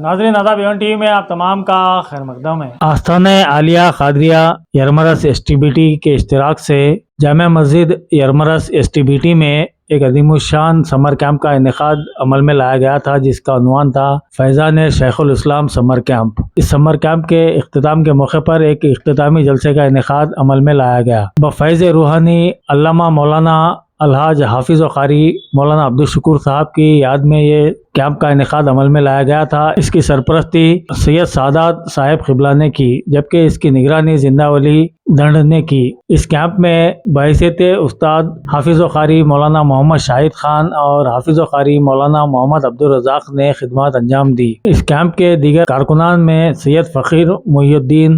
नाज़रीन आदाब Avon TV में आप तमाम का खैर मकदम है। आस्थान आलिया खादरिया यरमरस STBT के इश्तिराक से जामिया मस्जिद यरमरस STBT में एक अज़ीमुश्शान समर कैंप का इनेकाद अमल में लाया गया था, जिसका उन्वान था फैज़ान शेखुल इस्लाम समर कैंप। इस समर कैंप के इख्तिताम के मौके पर एक इख्तितामी जलसे का इनेकाद अमल में लाया गया। बफ़ैज़ रूहानी अल्लामा मौलाना अलहाज हाफिज़ व क़ारी मौलाना अब्दुल शुक्र साहब की याद में ये कैंप का इनेकाद अमल में लाया गया था। इसकी सरपरस्ती सैयद सादात साहिब क़िबला ने की, जबकि इसकी निगरानी जिंदा वली दंड ने की। इस कैंप में बहैसियत उस्ताद हाफिज़ व क़ारी मौलाना मोहम्मद शाहिद खान और हाफिज़ व क़ारी मौलाना मोहम्मद अब्दुल रज़ाक ने खिदमत अंजाम दी। इस कैंप के दीगर कारकुनान में सैयद फ़कीर मुहियुद्दीन,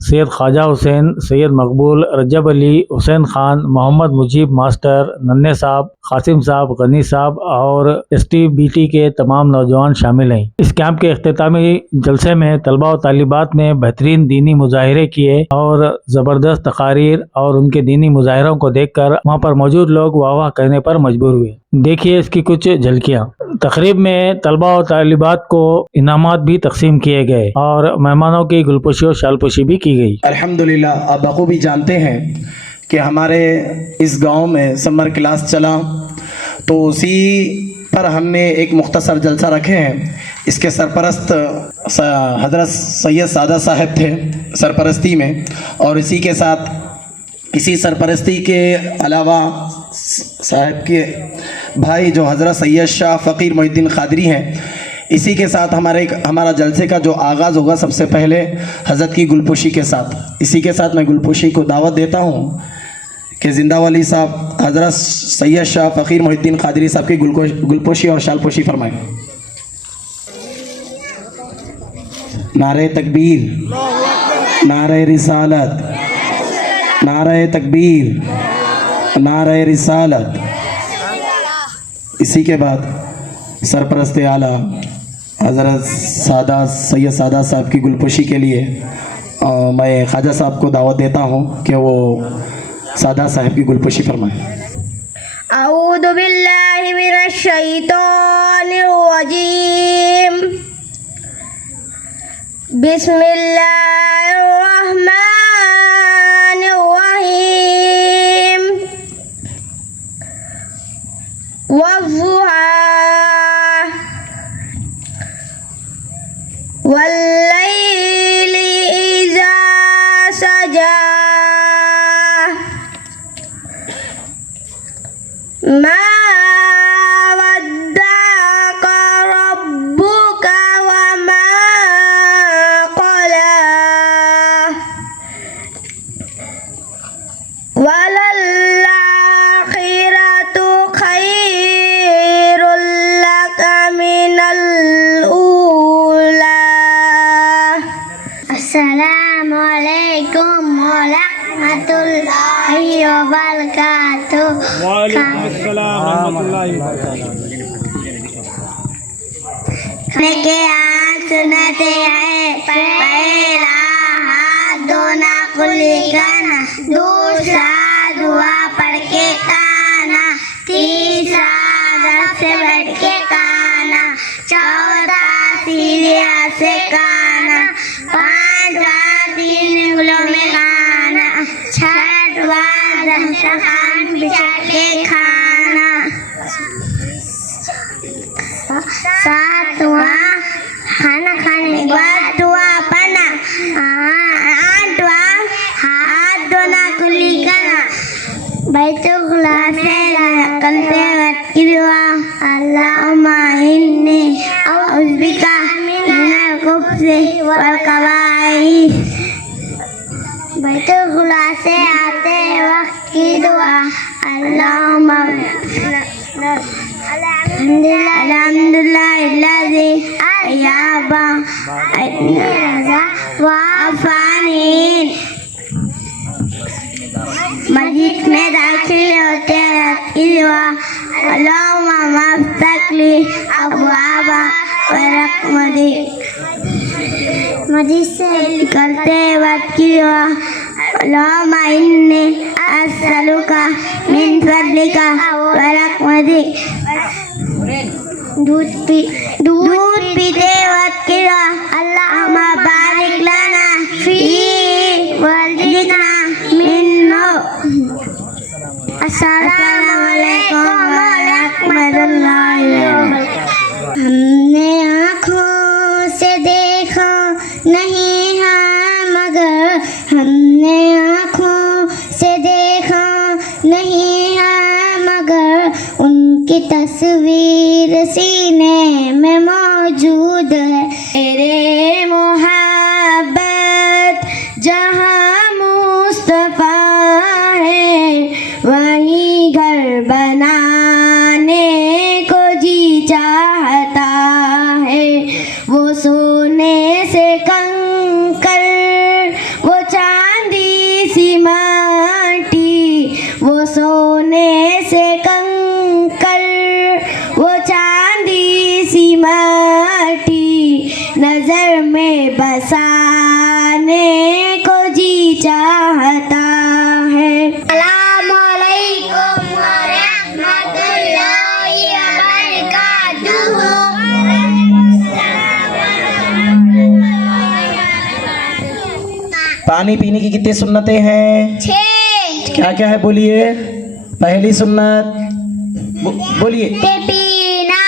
सैयद ख्वाजा हुसैन, सैयद मकबूल, रजब अली, हुसैन खान, मोहम्मद मुजीब मास्टर, नन्हे साहब, कासिम साहब, गनी साहब और STBT के तमाम नौजवान शामिल हैं। इस कैंप के इख्तितामी जलसे में तलबा और तालिबात ने बेहतरीन दीनी मुजाहिरे किए और ज़बरदस्त तकारीर और उनके दीनी मुजाहिरों को देखकर वहाँ पर मौजूद लोग वाह वाह कहने पर मजबूर हुए। देखिए इसकी कुछ झलकियाँ। तकरीब में तलबा और तालिबात को इनामात भी तकसीम किए गए और मेहमानों की गुलपोशी और शालपोशी भी की गई। अल्हम्दुलिल्लाह, आप बखूबी जानते हैं कि हमारे इस गांव में समर क्लास चला, तो उसी पर हमने एक मुख्तसर जलसा रखे हैं। इसके सरपरस्त हज़रत सैयद सादा साहब थे सरपरस्ती में, और इसी सरपरस्ती के अलावा साहब के भाई जो हज़रत सैयद शाह फ़कीर मुहियुद्दीन क़ादरी हैं, इसी के साथ हमारा जलसे का जो आगाज़ होगा सबसे पहले हज़रत की गुलपोशी के साथ। इसी के साथ मैं गुलपोशी को दावत देता हूँ कि जिंदा वाली साहब हज़रत सैयद शाह फ़कीर मुहियुद्दीन क़ादरी साहब की गुलपोशी और शालपोशी फरमाएँ। नारे तकबीर, नारे रिसालत, नारे तकबीर, नारे रिसालत। इसी के बाद सरपरस्त आला हज़रत सैयद सादा साहब की गुलपोशी के लिए मैं ख्वाजा साहब को दावत देता हूँ कि वो सादा साहब की गुलपोशी फरमाएं। अऊज़ु बिल्लाहि मिनश शैतानिर रजीम, बिस्मिल्लाहिर रहमानिर रहीम, वज़्ज़ुहा वल्लैलि इज़ा सजा, मा वद्दअक रब्बुक वमा क़ला, वलल्आखिरतु खैरुल लक मिनल ऊला। अस्सलामु अलैकुम व रहमतुल्लाहि व बरकातुहू। के आज सुनाते हैं, पहला हाथ धोना कुल्ली गाना, दूसरा दुआ पढ़ के खाना, तीसरा दर से बैठ के खाना, चौथा सीढ़िया से खाना, पांचवा 3 उंगलियों में खाना, छठवा दस्तरखान बिछा के खाना, सातवां खाना खाने के बाद दुआ पढ़ना, आठवां हाथ धोना कुल्ली करना, बैतुल्ला से निकलते वक्त की दुआ, अल्लाहुम्मा इन्नी अऊज़ु बिका मिनल खुब्ज़ि वल ख़बाइस। बैतुल्ला से आते वक्त की दुआ, अल्लाहुम्मा अल्हम्दुलिल्लाहिल्लज़ी अय्याबा वाफ़ानीन। मस्जिद में दाखिल होते हैं की दुआ, अल्लाहुम्मा मफ़्तहली अब्वाबा व रहमतिक। मस्जिद से निकलते वक्त की दुआ, अल्लाहुम्मा इन्नी अस्अलुका मिन फ़ज़लिका व रहमतिक। दूध पीते वक्त की तस्वीर सीने में मौजूद है। तेरे मोहब्बत जहाँ मुस्तफा है, वहीं घर बनाने को जी चाहता है। वो सोने से कंकर, वो चांदी सी माटी, वो सोने से कंकर, वो चांदी सी माटी, नजर में बसाने को जी चाहता है। अस्सलामुअलैकुम वरहमतुल्लाहि वबरकातुहू। पानी पीने की कितनी सुन्नतें हैं? 6 क्या क्या है बोलिए। पहली सुन्नत बोलिए। पीना,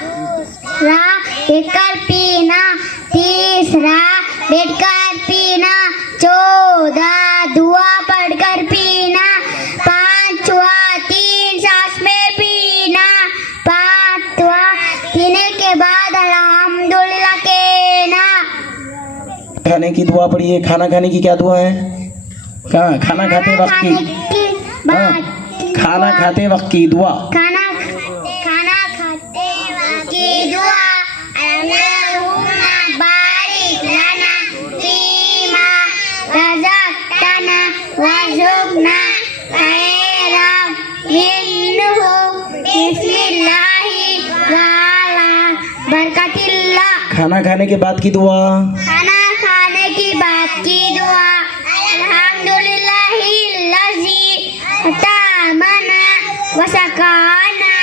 दूसरा लेकर पीना, तीसरा बैठकर पीना, 14 दुआ पढ़कर पीना, 5वां 3 सांस में पीना, 5वां पीने के बाद अल्हम्दुलिल्लाह कहना। खाने की दुआ पढ़िए। खाना खाने की क्या दुआ है? कहाँ? खाना खाते वक्त की। हाँ, खाना खाते वक्त की दुआ। खाना खाते वक्त की दुआ। अल्लाहुम्मा बारिक लना फीमा रज़क़तना वरज़ुक़ना खैरम मिन्हु बिस्मिल्लाहि वाला बरकतिल्लाह। खाना खाने के बाद की दुआ। खाना खाने की बात की दुआ। अल्हम्दुलिल्लाहिल्लज़ी अतामना वसकाना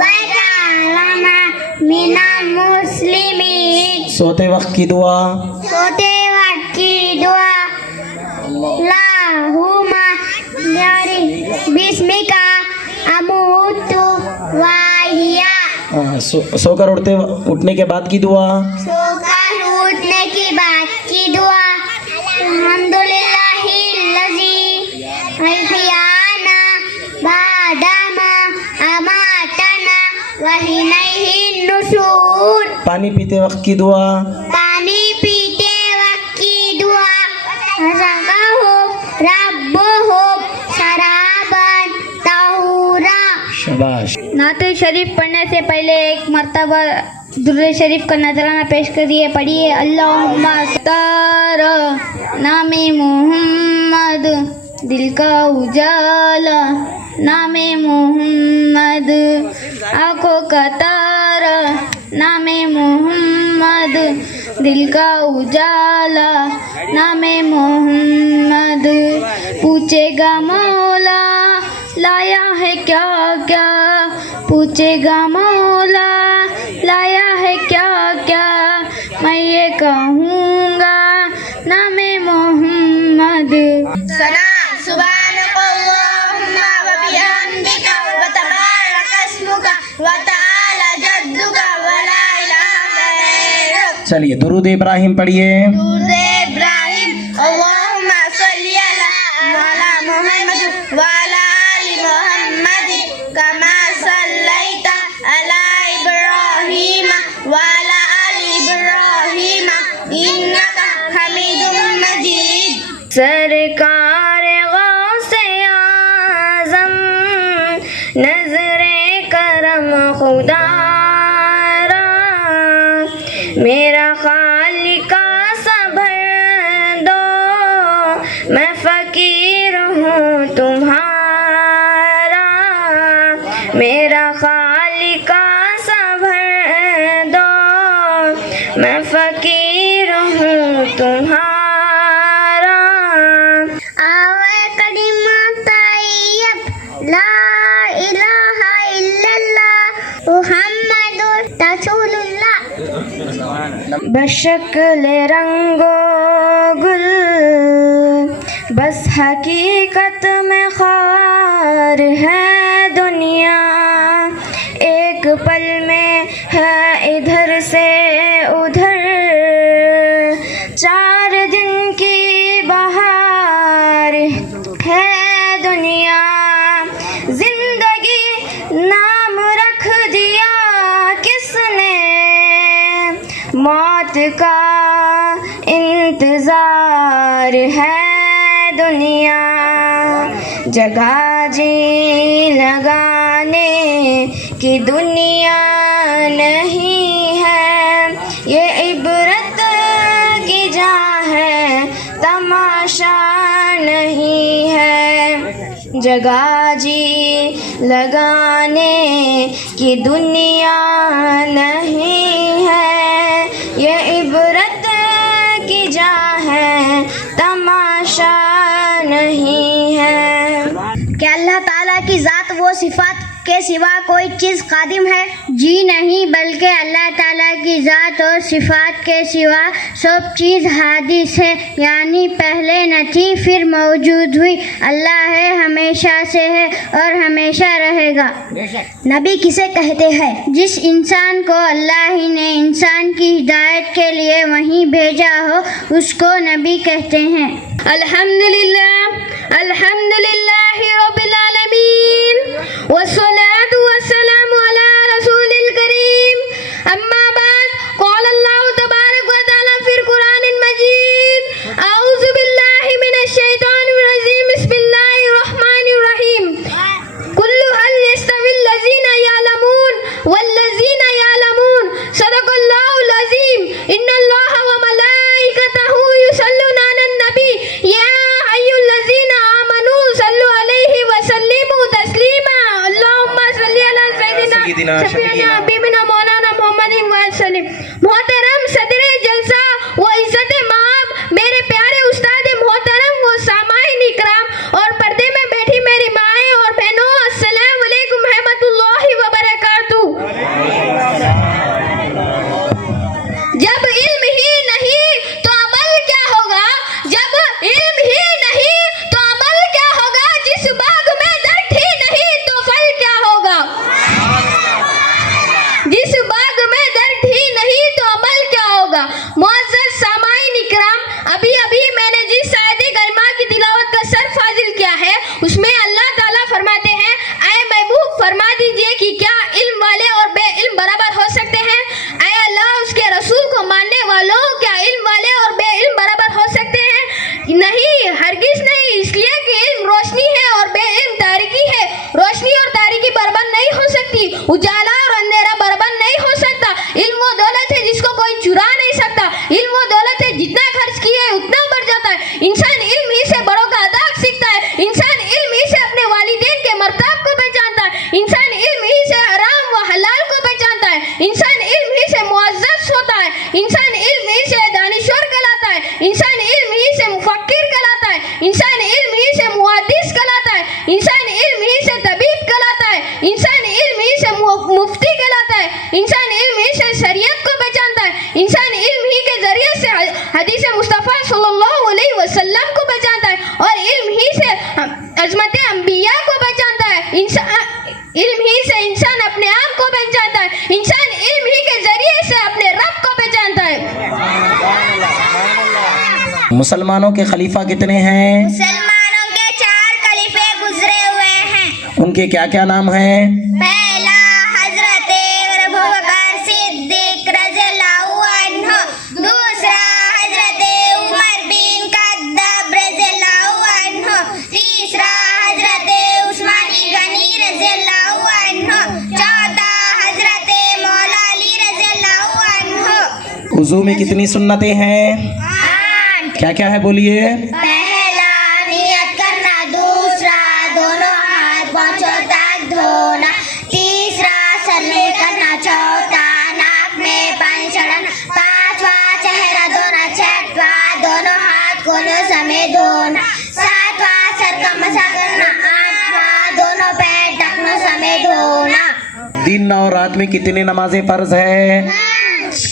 वजअलना मिनल मुस्लिमीन। सोते वक्त की दुआ। सोते वक्त की दुआ। अल्लाहुम्मा बिस्मिका अमूतु वाहिया। सोकर उठने के बाद की दुआ। सोकर उठने की बात की दुआ। अल्हम्दुलिल्लाहिल्लज़ी अहयाना बादमा अमातना वहिनैहि नुशूर। पानी पीते वक्त की दुआ। पानी पीते वक्त की दुआ। रज़क़हुम रब्बुहुम शराबन तहूरा। शाबाश। नाते शरीफ पढ़ने से पहले एक मर्तबा दुरूद शरीफ का नजराना पेश करिए। पढ़िए। अल्लाहुम्मा तारा नामे मोहम्मद दिल का उजाला, नामे मोहम्मद आँखों का तारा, नामे मोहम्मद दिल का उजाला, नामे मोहम्मद। पूछेगा मौला लाया है क्या क्या, पूछेगा मौला लाया है क्या क्या, मैं ये कहूँगा नामे मोहम्मद। सलाम सुब्हानकल्लाहुम्मा व बिहम्दिका व तबारक अस्मुका व तआला जद्दुका व ला इलाहा गैरुक। चलिए दुरूद इब्राहिम पढ़िए। दुरूद इब्राहिम। अल्लाहुम्मा सल्ली अला मुहम्मद व अला आलि मुहम्मद कमा सल्लैता अला इब्राहीम व अला आलि इब्राहीम इन्नका हमीदुम मजीद। सरकार गौसे आज़म नज़रे करम खुदारा, मेरा खालिका सबर दो, मैं फकीर हूँ तुम्हारा, मेरा खालिका सबर दो, मैं फकीर हूँ तुम्हारा। आवे कलिमा तैयब ला इलाहा इल्लल्लाह मुहम्मदुर रसूलुल्लाह। बशक्ल रंगो गुल बस हकीकत में खार है दुनिया, एक पल में है इधर से उधर, 4 दिन की बहार है दुनिया। जिंदगी नाम रख दी मौत का इंतज़ार है दुनिया, जगह जी लगाने की दुनिया नहीं है। ये इबरत की जगह है, तमाशा नहीं है। जगह जी लगाने की दुनिया नहीं है। ये इबरत की जगह है, तमाशा नहीं है। क्या अल्लाह ताला की ज़ात वो सिफ़ात के सिवा कोई चीज़ कादिम है? जी नहीं, बल्कि अल्लाह ताला की ज़ात और सिफ़ात के सिवा सब चीज़ हादिस है, यानी पहले न थी फिर मौजूद हुई। अल्लाह है, हमेशा से है और हमेशा रहेगा। नबी किसे कहते हैं? जिस इंसान को अल्लाह ही ने इंसान की हिदायत के लिए वहीं भेजा हो, उसको नबी कहते हैं। अल्हम्दुलिल्लाह, अल्हम्दुलिल्लाहि रब्बिल आलमीन, वस्सलातु वस्सलामु अला रसूलिल करीम। अम्मा बाद, क़ाल अल्लाहु तबारक व तआला फिल कुरानिल मजीद, अऊज़ु बिल्लाहि मिनश शैतानिर रजीम, बिस्मिल्लाहिर रहमानिर रहीम। कुल्लु हल यस्तविल लज़ीना यअलमून वल्लज़ीना यअलमून, सदक़ल्लाहुल अज़ीम। इन्नल्लाहा व मलाइकतहु युसल्लूना अलन नबी, या अय्युहल्लज़ीना आमनू सल्लु अलैहि व सल्लिमू तस्लीमा। अल्लाहुम्मा सल्लि अला सय्यिदिना शफीना हबीबिना मौलाना मुहम्मदिन व सल्लिम। मोहतरम सदरे जलसा व इज्जत माब, मेरे प्यारे उस्ताद मोहतरम व सामाईन इकराम और पर्दे में बैठी मेरी माएँ और बहनों, अस्सलाम वालेकुम रहमतुल्लाहि व बरकातुहू। जब इल्म ही नहीं तो अमल क्या होगा? जब इल्म ही नहीं तो अमल क्या होगा? जिस बाग में दर्द ही नहीं तो फल क्या होगा? जिस बाग में दर्द ही नहीं तो अमल क्या होगा? मुअज़्ज़ज़ सामाईन इकराम, अभी अभी मैंने जिस आयत करीमा की तिलावत का सर फाजिल किया है, उसमें अल्लाह ताला फरमाते हैं, ऐ महबूब फरमा दीजिए कि क्या इल्म वाले और बेइल्म बराबर हो सकते हैं? ऐ अल्लाह, उसके रसूल को मानने वालों, क्या इल्म वाले और बेइल्म बराबर हो सकते हैं? नहीं, हरगिज नहीं, इसलिए कि इल्म रोशनी है और बेइल्म तारीकी है। रोशनी और तारीकी बराबर नहीं हो सकती, उजाला और अंधेरा बराबर नहीं हो सकता। इल्म वो दौलत है जिसको कोई चुरा नहीं सकता। इल्म वो दौलत है जितना खर्च किए उतना बढ़ जाता है। इंसान इल्म ही से बड़ों का अदा सीखता है। इंसान इल्म ही से अपने वालिदैन के मर्तब को पहचानता है। इंसान इल्म ही से हराम व हलाल को पहचानता है। इंसान इल्म ही से मुअज़्ज़ज़ होता है। इंसान इल्म ही से दानिश्वर कहलाता है। इंसान इल्म ही से मुफक्किर कहलाता है। इंसान इल्म ही से मुहद्दिस कहलाता है। इंसान इल्म ही से तबीब कहलाता है। इंसान इल्म ही से मुफ्ती कहलाता है। इंसान इल्म ही से शरीयत को पहचानता है। इंसान इल्म ही के जरिए से हदीस मुस्तफ़ा सल्लल्लाहु अलैहि वसल्लम को पहचानता है और इल्म ही से अज़मत अंबिया को पहचानता है। इल्म ही से इंसान अपने आप को पहचानता है। इंसान इल्म ही के जरिए से अपने रब को पहचानता है। मुसलमानों के खलीफा कितने हैं? मुसलमानों के 4 खलीफे गुजरे हुए हैं। उनके क्या क्या नाम हैं? पहला हजरत अबू बकर सिद्दीक रज़ियल्लाहु अन्हु, दूसरा हजरत उमर बिन खत्ताब रज़ियल्लाहु अन्हु, तीसरा हजरत उस्मान गनी रज़ियल्लाहु अन्हु, चौथा हजरत मौला अली रज़ियल्लाहु अन्हु। वुज़ू में कितनी सुन्नतें हैं? 8। क्या क्या है बोलिए? पहला नियत करना, दूसरा दोनों हाथ पांचों तक धोना, तीसरा सर में करना, चौथा नाक में पानी चढ़ाना, पांचवा चेहरा धोना, छठवा दोनों हाथ कोनों समेत धोना, सातवा सर का मसा करना, आठवा दोनों पैर टखनों समेत धोना। दिन और रात में कितनी नमाजें फर्ज है?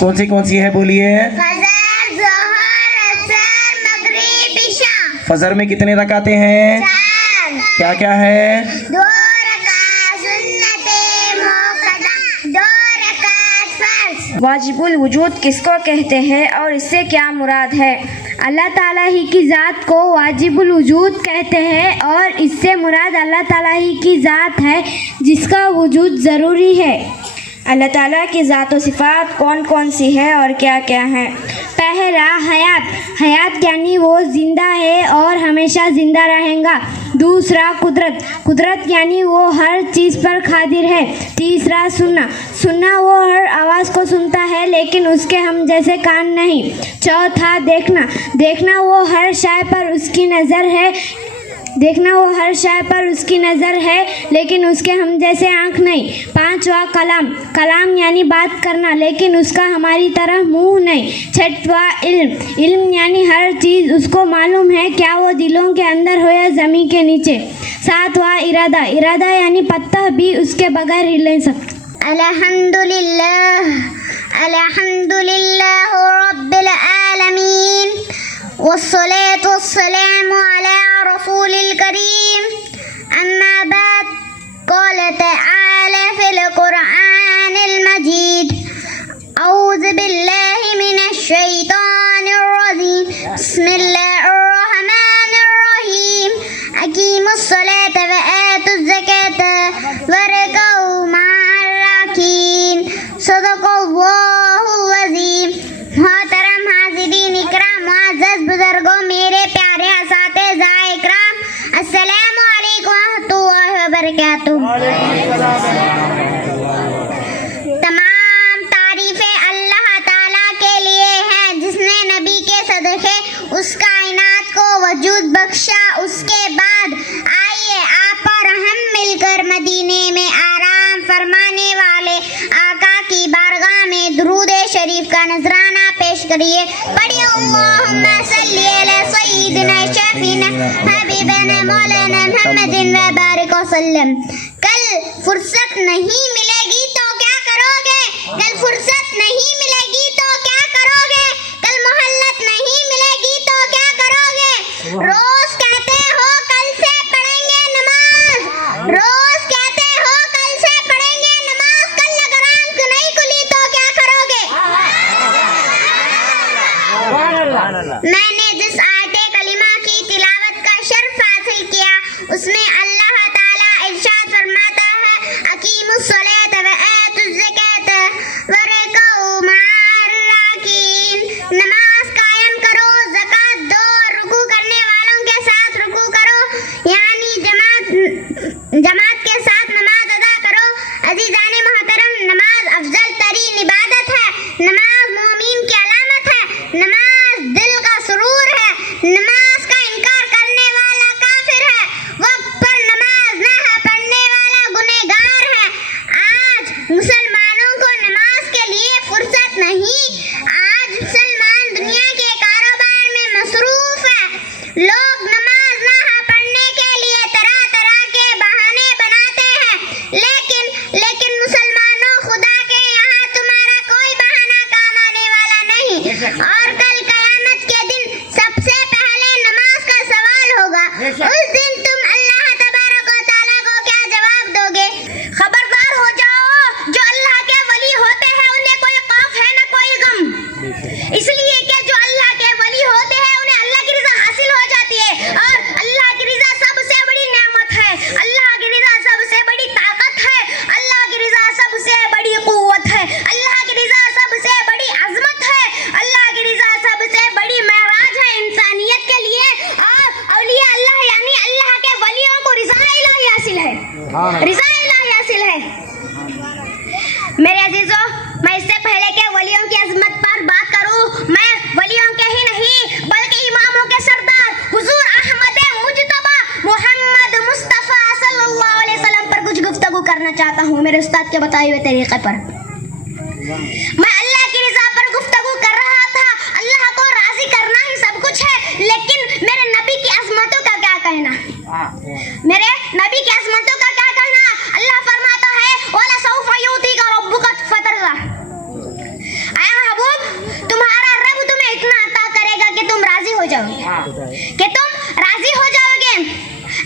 कौन सी है बोलिए? फजर, ज़ोहर, असर, मगरिब, इशा। फजर में कितने रकातें हैं? 4। क्या क्या है? 2 रकात सुन्नते मुअक्कदा, 2 रकात फर्ज। वाजिबुल वजूद किसको कहते हैं और इससे क्या मुराद है? अल्लाह ताला ही की ज़ात को वाजिबुल वजूद कहते हैं और इससे मुराद अल्लाह ताला ही की ज़ात है जिसका वजूद ज़रूरी है। अल्लाह ताला की ज़ात व सिफ़ात कौन कौन सी है और क्या क्या है? पहला, हयात। हयात यानी वो ज़िंदा है और हमेशा ज़िंदा रहेगा। दूसरा, कुदरत। कुदरत यानी वो हर चीज़ पर कादिर है। तीसरा, सुनना। सुनना, वो हर आवाज़ को सुनता है लेकिन उसके हम जैसे कान नहीं। चौथा, देखना। देखना, वो हर शय पर उसकी नज़र है। देखना, वो हर शय पर उसकी नज़र है लेकिन उसके हम जैसे आँख नहीं। पांचवा, कलाम। कलाम यानी बात करना लेकिन उसका हमारी तरह मुंह नहीं। छठवा, इल्म। इल्म यानी हर चीज़ उसको मालूम है, क्या वो दिलों के अंदर हो या ज़मीन के नीचे। सातवां, इरादा। इरादा यानी पत्ता भी उसके बगैर हिल नहीं सकता। अल्हम्दुलिल्लाह अल्हम्दुलिल्लाह रब्बिल आलमीन वस्सलातु वस्सलामु अला रसूलिल करीम अम्मा बाद क़ाल तआला फिल क़ुरआनिल मजीद अऊज़ु बिल्लाहि मिनश शैतानिर रजीम बिस्मिल्लाहिर रहमानिर रहीम अकीमुस सलाता व आतुज़ ज़काता वरकऊ मअर राकीन सदक़ल्लाहुल अज़ीम। मोहतरम हाज़िरीन इकराम, मुअज़्ज़ज़ बुज़ुर्गों, मेरे प्यारे असातिज़ा इकराम, अस्सलामु अलैकुम वरहमतुल्लाहि वबरकातुहू। तमाम तारीफ़ें अल्लाह ताला के लिए हैं जिसने नबी के सदक़े उस कायनात को वजूद बख्शा। उसके बाद आइए आप और हम मिलकर मदीने में आराम फरमाने वाले आका की बारगाह में दुरूद शरीफ का नजराना पेश करिए। पढ़िए अल्लाहुम्मा सल्ली अला सय्यिदिना शफीना हबीबना मौलाना मुहम्मदिन व बारिक वसल्लम। कल फुर्सत नहीं मिलेगी तो क्या करोगे? कल फुर्सत नहीं मिलेगी तो क्या करोगे? कल मोहल्लत नहीं मिलेगी तो क्या करोगे? रोज कहते हो कल से पढ़ेंगे नमाज, रोज कहते हो कल से पढ़ेंगे नमाज, कल अगर आंख नहीं खुली तो क्या करोगे? मैंने जिस आयते कलिमा की तिलावत का शर्फ हासिल किया उसमें अल्लाह ताला इरशाद फरमाता है, अकीमुस सलाता व आतुज़ ज़काता वरकऊ मअर राकीन। नमाज कायम करो, ज़कात दो और रुकू करने वालों के साथ रुकू करो, यानी जमात के साथ नमाज अदा करो। अज़ीज़ाने मोहतरम, नमाज अफजल तरीन इबादत है। नमाज मोमिन की अलामत है। नमाज दिल का सुरूर है। नमाज का इनकार करने वाला काफिर है। वक्त पर नमाज न पढ़ने वाला गुनहगार है। आज मुसलमानों को नमाज के लिए फुर्सत नहीं। आज मुसलमान दुनिया के कारोबार में मसरूफ है। लोग नमाज न पढ़ने के लिए तरह तरह के बहाने बनाते हैं, लेकिन मुसलमानों, खुदा के यहाँ तुम्हारा कोई बहाना काम आने वाला नहीं। और कल कयामत के दिन सबसे पहले नमाज का सवाल होगा। उस दिन तुम अल्लाह तबारक व तआला को क्या जवाब दोगे? खबरदार हो जाओ, जो अल्लाह के वली होते हैं उन्हें कोई खौफ है न कोई गम। इसलिए कि जो अल्लाह के वली होते हैं उन्हें अल्लाह की रज़ा हासिल हो जाती है और अल्लाह की रज़ा सबसे बड़ी नेमत है। अल्लाह की रज़ा सबसे बड़ी ताकत है। अल्लाह की रज़ा सबसे बड़ी कुव्वत है। अल्लाह की रज़ा सबसे बड़ी अज़मत है। अल्लाह की रज़ा सबसे बड़ी मेराज है इंसानियत के लिए। और औलिया अल्लाह यानी अल्लाह के वलियों को रज़ा इलाही हासिल है, रज़ा इलाही हासिल है। मेरे अजीजों, मैं इससे पहले के वलियों की अज़मत पर बात करूं, मैं वलियों के ही नहीं बल्कि इमामों के सरदार हुजूर अहमद मुज्तबा मोहम्मद मुस्तफ़ा सल्लल्लाहु अलैहि वसल्लम पर कुछ गुफ्तगू करना चाहता हूं, मेरे उस्ताद के बताए हुए तरीके पर। मैं अल्लाह की रज़ा पर गुफ्तगू कर रहा था। अल्लाह को राज़ी करना ही सब कुछ है, लेकिन मेरे नबी की अज़मतों का क्या कहना? मेरे नबी की अज़मतों का क्या कहना? अल्लाह फरमाता है, वला सौफ़ा युतीका रब्बुका फतरज़ा। आया महबूब, तुम्हारा रब तुम्हें इतना अता करेगा कि तुम राजी हो जाओगे, कि तुम राजी हो जाओगे।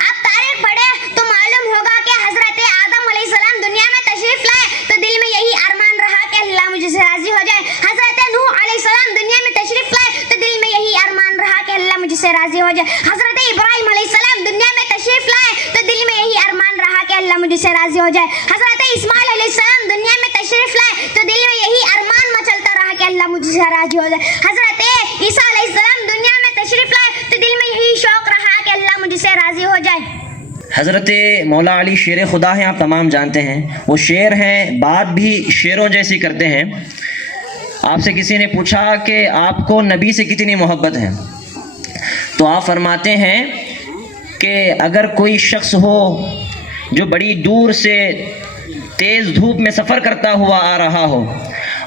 आप तारीख पढ़े तो मालूम होगा कि हजरत आदम अलैहिस्सलाम दुनिया में तशरीफ लाए तो दिल में यही अरमान रहा कि अल्लाह मुझसे राजी हो जाए। हजरत नूह अलैहिस्सलाम दुनिया में तशरीफ लाए तो दिल में यही अरमान रहा कि अल्लाह मुझसे राजी हो जाए। हजरत इब्राहिम अलैहिस्सलाम दुनिया में तशरीफ लाए तो दिल में यही अरमान रहा कि अल्लाह मुझसे राजी हो जाए। हजरत इस्माइल अलैहिस्सलाम दुनिया में तशरीफ हजरत ईसा अलैहिस्सलाम दुनिया में तशरीफ लाए तो दिल में यही शौक रहा कि अल्लाह मुझसे राजी हो जाए। हज़रत मौला अली शेर खुदा हैं, आप तमाम जानते हैं। वो शेर हैं, बात भी शेरों जैसी करते हैं। आपसे किसी ने पूछा कि आपको नबी से कितनी मोहब्बत है, तो आप फरमाते हैं कि अगर कोई शख्स हो जो बड़ी दूर से तेज़ धूप में सफ़र करता हुआ आ रहा हो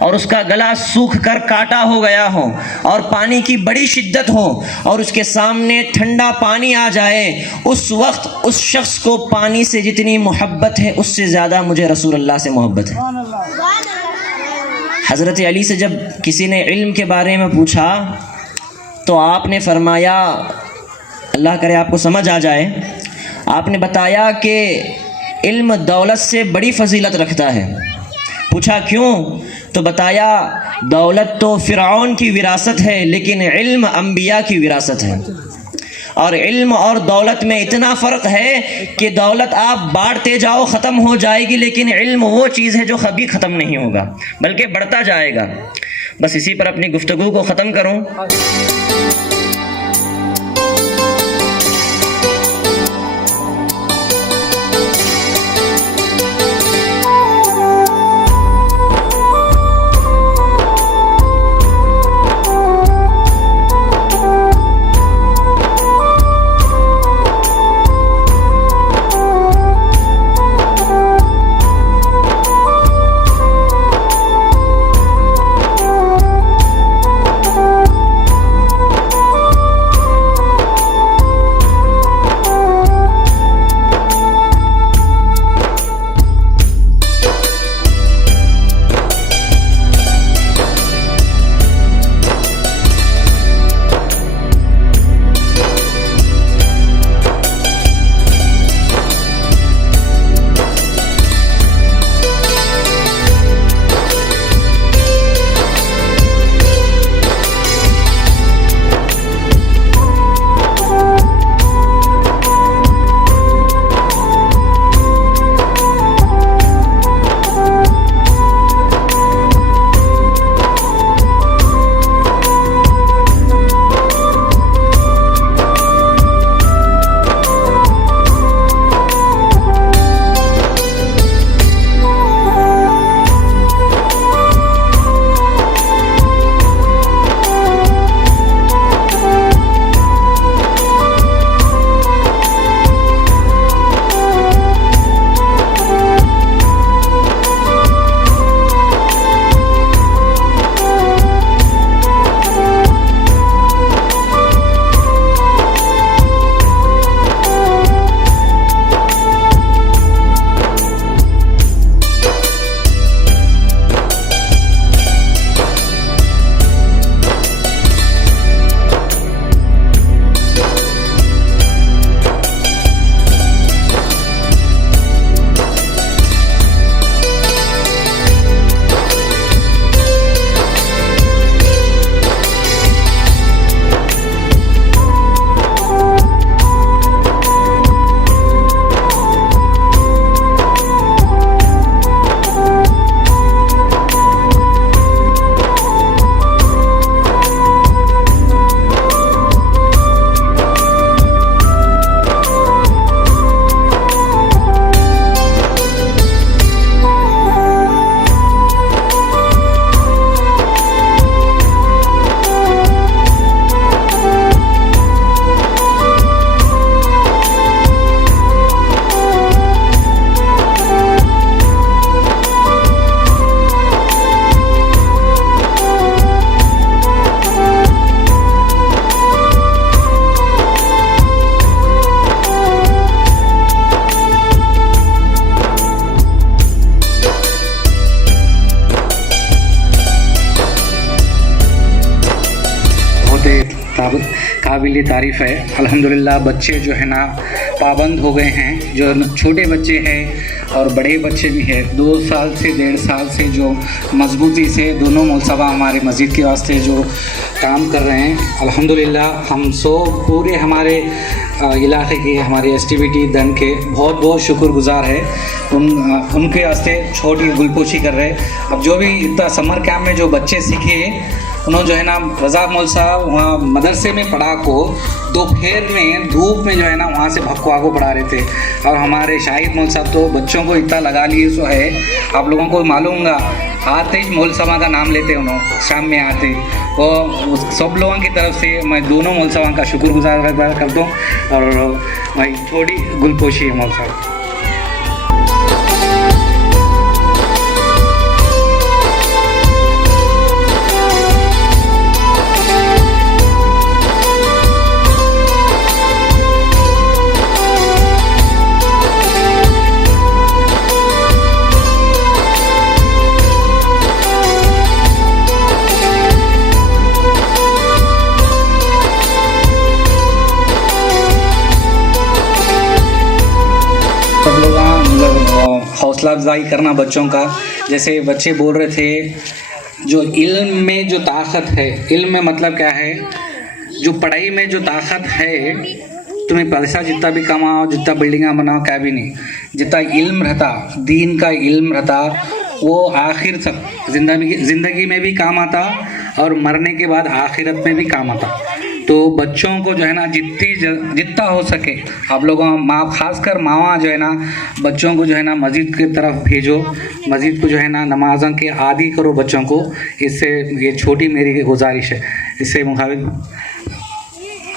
और उसका गला सूख कर काटा हो गया हो और पानी की बड़ी शिद्दत हो और उसके सामने ठंडा पानी आ जाए, उस वक्त उस शख्स को पानी से जितनी मोहब्बत है उससे ज़्यादा मुझे रसूलुल्लाह से मोहब्बत है। हज़रत अली से जब किसी ने इल्म के बारे में पूछा तो आपने फरमाया, अल्लाह करे आपको समझ आ जाए, आपने बताया कि इल्म दौलत से बड़ी फजीलत रखता है। पूछा क्यों, तो बताया दौलत तो फ़िरऔन की विरासत है लेकिन इल्म अंबिया की विरासत है। और इल्म और दौलत में इतना फ़र्क है कि दौलत आप बांटते जाओ ख़त्म हो जाएगी, लेकिन इल्म वो चीज़ है जो कभी ख़त्म नहीं होगा बल्कि बढ़ता जाएगा। बस इसी पर अपनी गुफ्तगू को ख़त्म करूँ। काबिल तारीफ़ है। अल्हम्दुलिल्लाह बच्चे जो है ना पाबंद हो गए हैं, जो छोटे बच्चे हैं और बड़े बच्चे भी हैं। 2 साल से 1.5 साल से जो मजबूती से दोनों मौलसबा हमारे मस्जिद के वास्ते जो काम कर रहे हैं, अल्हम्दुलिल्लाह हम सब पूरे हमारे इलाके के हमारे STBT दन के बहुत बहुत शुक्रगुजार है। उनके वास्ते छोटी गुलपोशी कर रहे हैं। अब जो भी इतना समर कैंप में जो बच्चे सीखे उन्होंने जो है ना रज़ाक मौल साहब वहाँ मदरसे में पढ़ा को दोपहर में धूप में जो है ना वहाँ से भक्वा को पढ़ा रहे थे। और हमारे शाहिद मौल साहब तो बच्चों को इतना लगा लिए सो है, आप लोगों को मालूम होगा, आते ही मौल साहब का नाम लेते उन्होंने शाम में आते। वो सब लोगों की तरफ से मैं दोनों मौल साहब का शुक्रगुजार करता हूँ। और भाई थोड़ी गुलपोशी है मौल साहब। सब लोग मतलब हौसला अफजाई करना बच्चों का। जैसे बच्चे बोल रहे थे जो इल्म में जो ताकत है, इल्म में मतलब क्या है, जो पढ़ाई में जो ताकत है, तुम्हें पैसा जितना भी कमाओ, जितना बिल्डिंगा बनाओ, क्या भी नहीं, जितना इल्म रहता, दीन का इल्म रहता, वो आखिर तक ज़िंदगी में भी काम आता और मरने के बाद आखिरत में भी काम आता। तो बच्चों को जो है ना जितना हो सके आप लोगों माँ, खासकर माँ जो है ना, बच्चों को जो है ना मस्जिद की तरफ भेजो, मस्जिद को जो है ना नमाज़ों के आदी करो बच्चों को। इससे ये छोटी मेरी गुजारिश है। इससे मुखाबिक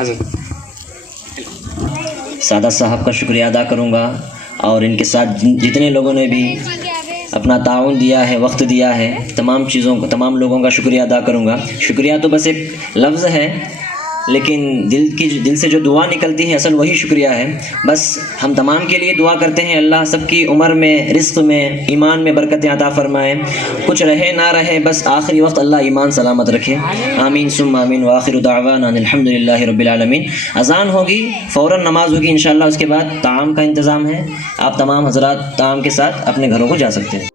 हज़रत सादा साहब का शुक्रिया अदा करूँगा और इनके साथ जितने लोगों ने भी अपना ताउन दिया है, वक्त दिया है, तमाम चीज़ों को, तमाम लोगों का शुक्रिया अदा करूँगा। शुक्रिया तो बस एक लफ्ज़ है, लेकिन दिल से जो दुआ निकलती है असल वही शुक्रिया है। बस हम तमाम के लिए दुआ करते हैं, अल्लाह सबकी उम्र में, रिस्क में, ईमान में बरकतें अता फरमाए। कुछ रहे ना रहे, बस आखिरी वक्त अल्लाह ईमान सलामत रखे। आमीन सुम्मा आमीन। व आखिरु दावाना अल्हम्दुलिल्लाहि रब्बिल आलमीन। अज़ान होगी, फ़ौरन नमाज होगी इंशाअल्लाह। उसके बाद ताम का इंतज़ाम है, आप तमाम हज़रात ताम के साथ अपने घरों को जा सकते हैं।